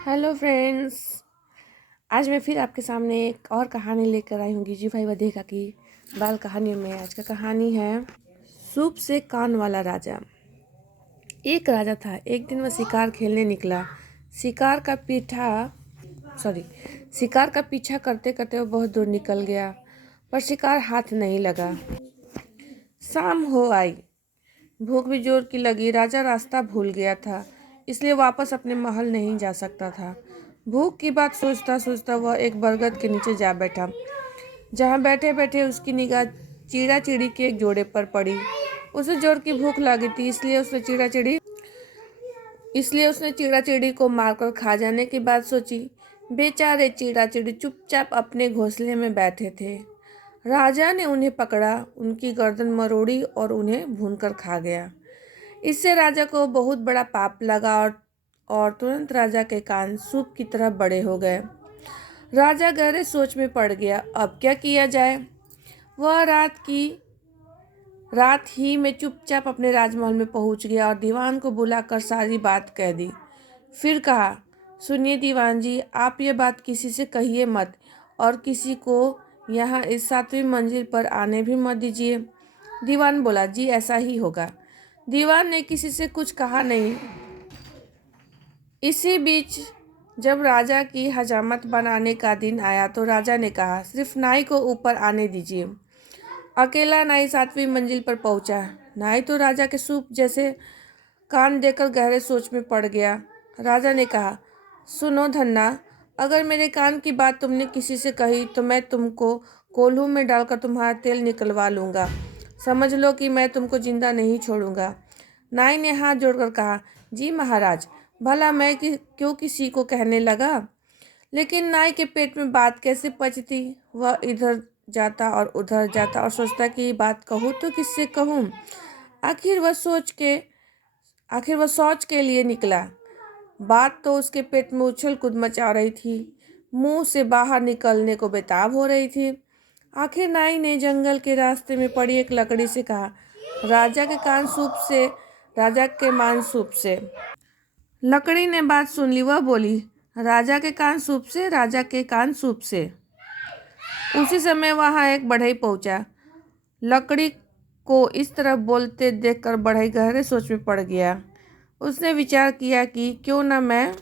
Hello friends. आज मैं फिर आपके सामने एक और कहानी लेकर आई हूँ गिजी भाई वधेका की बाल कहानियों में। आज का कहानी है सूप से कान वाला राजा। एक राजा था। एक दिन वह शिकार खेलने निकला। शिकार का पीठा सॉरी शिकार का पीछा करते करते वह बहुत दूर निकल गया, पर शिकार हाथ नहीं लगा। शाम हो आई। भूख भी जोर की लगी। राजा रास्ता भूल गया था, इसलिए वापस अपने महल नहीं जा सकता था। भूख की बात सोचता सोचता वह एक बरगद के नीचे जा बैठा, जहाँ बैठे बैठे उसकी निगाह चिड़ा चिड़ी के एक जोड़े पर पड़ी। उसे जोर की भूख लगी थी, इसलिए उसने चिड़ा चिड़ी को मारकर खा जाने की बात सोची। बेचारे चिड़ा चिड़ी चुपचाप अपने घोंसले में बैठे थे। राजा ने उन्हें पकड़ा, उनकी गर्दन मरोड़ी और उन्हें भूनकर खा गया। इससे राजा को बहुत बड़ा पाप लगा और तुरंत राजा के कान सूप की तरह बड़े हो गए। राजा गहरे सोच में पड़ गया, अब क्या किया जाए। वह रात ही में चुपचाप अपने राजमहल में पहुंच गया और दीवान को बुलाकर सारी बात कह दी। फिर कहा, सुनिए दीवान जी, आप ये बात किसी से कहिए मत और किसी को यहाँ इस 7वीं मंजिल पर आने भी मत दीजिए। दीवान बोला, जी ऐसा ही होगा। दीवान ने किसी से कुछ कहा नहीं। इसी बीच जब राजा की हजामत बनाने का दिन आया तो राजा ने कहा, सिर्फ नाई को ऊपर आने दीजिए। अकेला नाई 7वीं मंजिल पर पहुंचा। नाई तो राजा के सूप जैसे कान देखकर गहरे सोच में पड़ गया। राजा ने कहा, सुनो धन्ना, अगर मेरे कान की बात तुमने किसी से कही तो मैं तुमको कोल्हू में डालकर तुम्हारा तेल निकलवा लूँगा। समझ लो कि मैं तुमको जिंदा नहीं छोड़ूंगा। नाई ने हाथ जोड़कर कहा, जी महाराज, भला मैं क्यों किसी को कहने लगा। लेकिन नाई के पेट में बात कैसे पचती। वह इधर जाता और उधर जाता और सोचता कि बात कहूँ तो किससे कहूँ। आखिर वह शौच के लिए निकला। बात तो उसके पेट में उछल कूद मचा रही थी, मुंह से बाहर निकलने को बेताब हो रही थी। आखिर नाई ने जंगल के रास्ते में पड़ी एक लकड़ी से कहा, राजा के मान सूप से। लकड़ी ने बात सुन ली। वह बोली, राजा के कान सूप से, राजा के कान सूप से। उसी समय वहां एक बढ़ई पहुंचा। लकड़ी को इस तरह बोलते देखकर बढ़ई गहरे सोच में पड़ गया। उसने विचार किया कि क्यों न मैं